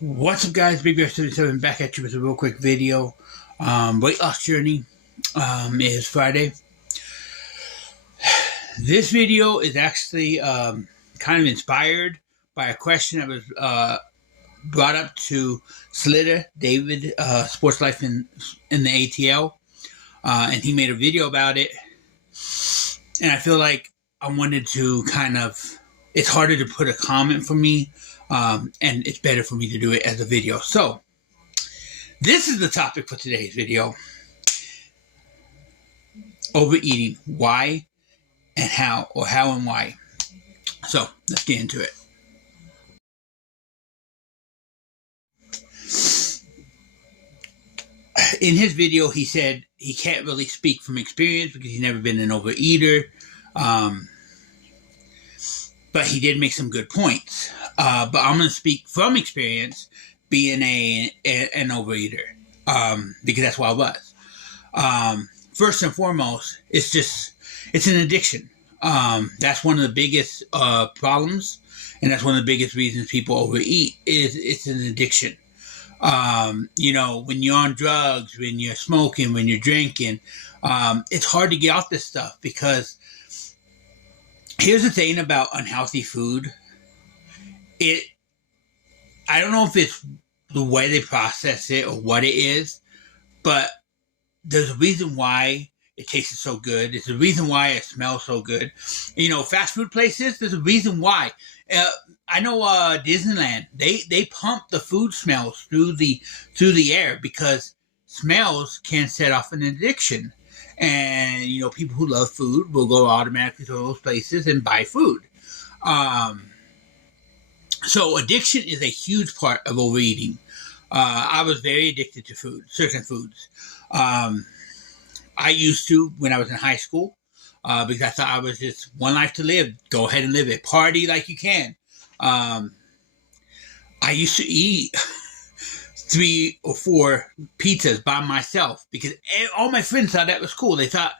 What's up, guys? BB77 back at you with a real quick video. Weight loss journey is Friday. This video is actually kind of inspired by a question that was brought up to SLITA, David, Sports Life in the ATL, and he made a video about it. And I feel like I wanted to it's harder to put a comment for me. And it's better for me to do it as a video. So, this is the topic for today's video. Overeating. Why and how, or how and why. So, let's get into it. In his video, he said he can't really speak from experience because he's never been an overeater. But he did make some good points. But I'm going to speak from experience being an overeater, because that's what I was. First and foremost, it's an addiction. That's one of the biggest problems, and that's one of the biggest reasons people overeat is it's an addiction. When you're on drugs, when you're smoking, when you're drinking, it's hard to get off this stuff because here's the thing about unhealthy food. I don't know if it's the way they process it or what it is, but there's a reason why it tastes so good. There's a reason why it smells so good. Fast food places, there's a reason why. I know Disneyland, they pump the food smells through the air because smells can set off an addiction. And, people who love food will go automatically to those places and buy food. So addiction is a huge part of overeating. I was very addicted to food, certain foods. I used to when I was in high school, because I thought I was just one life to live. Go ahead and live it. Party like you can. I used to eat 3 or 4 pizzas by myself because all my friends thought that was cool. They thought,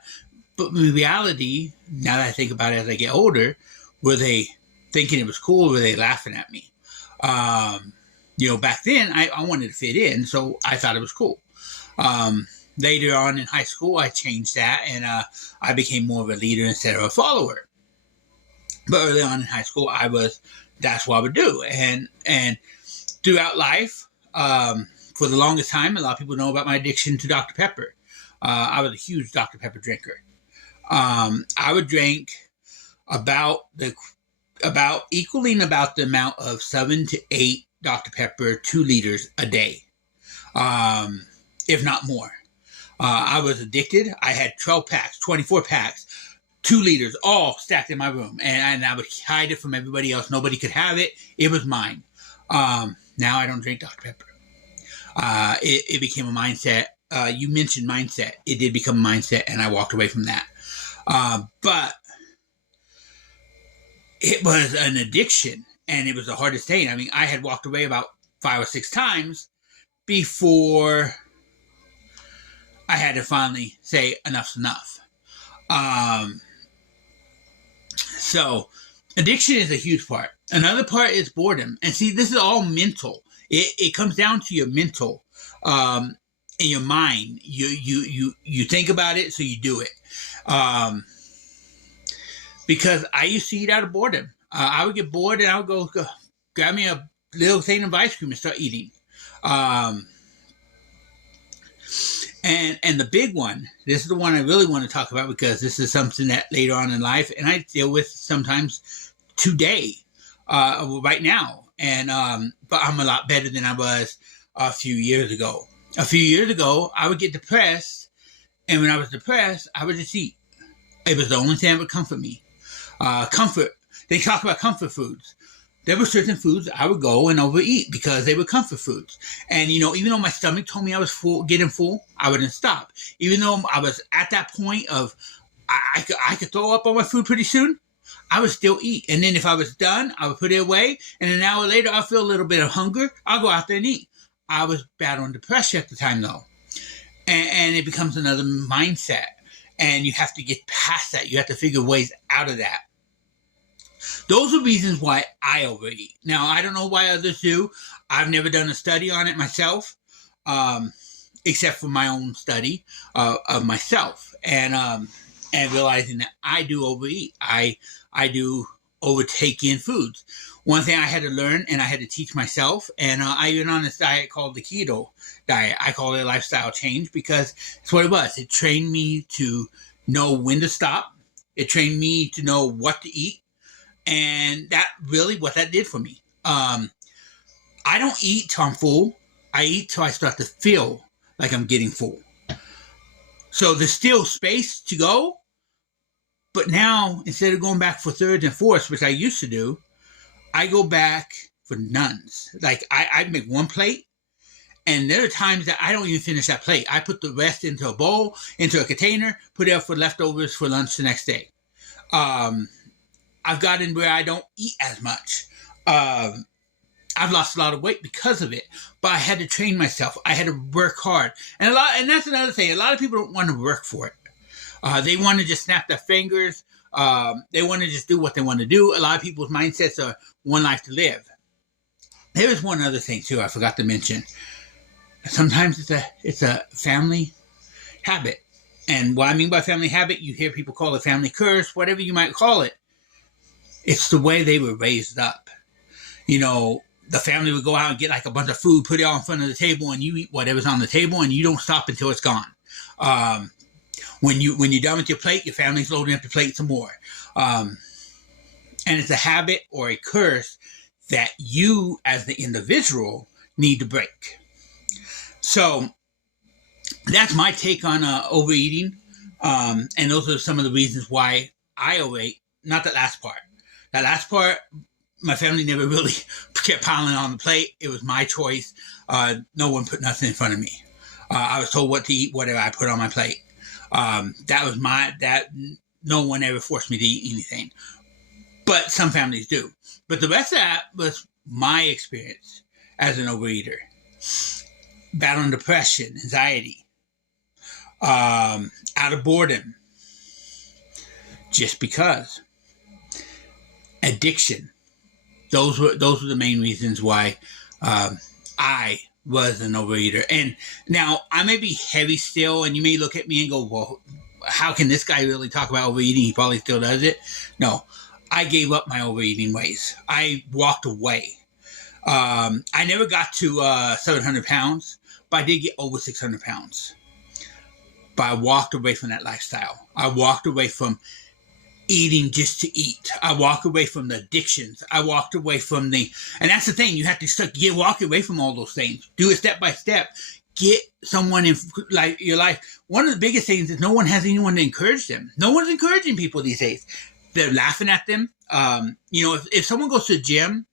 but in reality, now that I think about it as I get older, were they thinking it was cool or were they laughing at me? Back then I wanted to fit in, so I thought it was cool. Later on in high school, I changed that and I became more of a leader instead of a follower. But early on in high school, that's what I would do. And throughout life, for the longest time, a lot of people know about my addiction to Dr. Pepper. I was a huge Dr. Pepper drinker. I would drink about equaling about the amount of 7 to 8 Dr. Pepper 2 liters a day, if not more. I was addicted. I had 12 packs, 24 packs, 2 liters, all stacked in my room, and I would hide it from everybody else. Nobody could have it. It was mine. Now I don't drink Dr. Pepper. It became a mindset. You mentioned mindset. It did become a mindset, and I walked away from that. But it was an addiction, and it was the hardest thing. I mean, I had walked away about 5 or 6 times before I had to finally say enough's enough. So addiction is a huge part. Another part is boredom. And see, this is all mental. It comes down to your mental, in your mind. You think about it, so you do it. Because I used to eat out of boredom. I would get bored and I would go grab me a little thing of ice cream and start eating. And the big one, this is the one I really want to talk about because this is something that later on in life, and I deal with sometimes today, right now. And but I'm a lot better than I was a few years ago. A few years ago, I would get depressed, and when I was depressed, I would just eat. It was the only thing that would comfort me. Comfort. They talk about comfort foods. There were certain foods I would go and overeat because they were comfort foods. And, even though my stomach told me I was getting full, I wouldn't stop. Even though I was at that point of I could throw up on my food pretty soon, I would still eat. And then if I was done, I would put it away. And an hour later, I'll feel a little bit of hunger. I'll go out there and eat. I was battling depression at the time, though. And it becomes another mindset. And you have to get past that. You have to figure ways out of that. Those are reasons why I overeat. Now, I don't know why others do. I've never done a study on it myself, except for my own study of myself, and realizing that I do overeat. I do overtake in foods. One thing I had to learn and I had to teach myself, and I went on this diet called the keto diet. I call it a lifestyle change because it's what it was. It trained me to know when to stop. It trained me to know what to eat. And that really what that did for me. I don't eat till I'm full. I eat till I start to feel like I'm getting full. So there's still space to go. But now, instead of going back for thirds and fourths, which I used to do, I go back for nones. Like, I make one plate, and there are times that I don't even finish that plate. I put the rest into a bowl, into a container, put it up for leftovers for lunch the next day. I've gotten where I don't eat as much. I've lost a lot of weight because of it, but I had to train myself. I had to work hard. And that's another thing. A lot of people don't want to work for it. They want to just snap their fingers. They want to just do what they want to do. A lot of people's mindsets are one life to live. There is one other thing too I forgot to mention. Sometimes it's a family habit. And what I mean by family habit, you hear people call it family curse, whatever you might call it. It's the way they were raised up. You know, the family would go out and get like a bunch of food, put it all in front of the table, and you eat whatever's on the table, and you don't stop until it's gone. When you're done with your plate, your family's loading up your plate some more. And it's a habit or a curse that you, as the individual, need to break. So that's my take on overeating. And those are some of the reasons why I overate. Not that last part. That last part, my family never really kept piling on the plate. It was my choice. No one put nothing in front of me. I was told what to eat, whatever I put on my plate. No one ever forced me to eat anything. But some families do. But the rest of that was my experience as an overeater. Battling depression, anxiety, out of boredom, just because. Addiction. Those were the main reasons why I was an overeater. And now I may be heavy still, and you may look at me and go, well, how can this guy really talk about overeating? He probably still does it. No, I gave up my overeating ways. I walked away. I never got to 700 pounds, but I did get over 600 pounds. But I walked away from that lifestyle. I walked away from eating just to eat. I walked away from the addictions. I walked away from and that's the thing. You have to walk away from all those things. Do it step by step. Get someone in like your life. One of the biggest things is no one has anyone to encourage them. No one's encouraging people these days. They're laughing at them. If someone goes to the gym,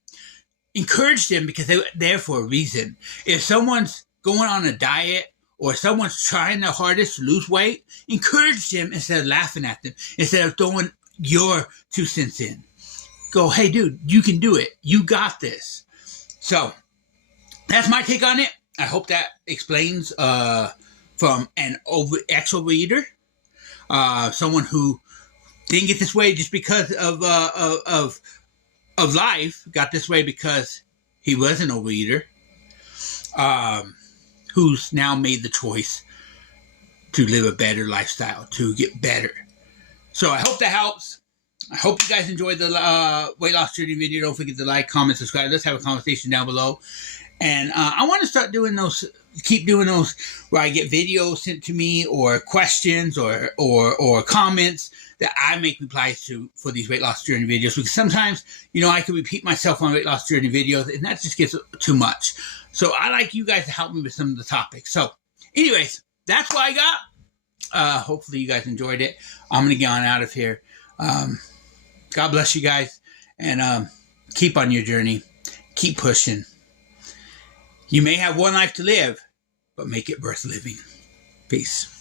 encourage them because they're there for a reason. If someone's going on a diet or someone's trying their hardest to lose weight, encourage them instead of laughing at them, instead of throwing your 2 cents in. Go, hey, dude, you can do it. You got this. So that's my take on it. I hope that explains from an ex-overeater, someone who didn't get this way just because of life, got this way because he was an overeater, who's now made the choice to live a better lifestyle, to get better. So I hope that helps. I hope you guys enjoyed the weight loss journey video. Don't forget to like, comment, subscribe. Let's have a conversation down below. And I want to start doing those, keep doing those where I get videos sent to me or questions or comments that I make replies to for these weight loss journey videos. Because sometimes, I can repeat myself on weight loss journey videos and that just gets too much. So I like you guys to help me with some of the topics. So anyways, that's what I got. Hopefully you guys enjoyed it. I'm going to get on out of here. God bless you guys. And keep on your journey. Keep pushing. You may have one life to live, but make it worth living. Peace.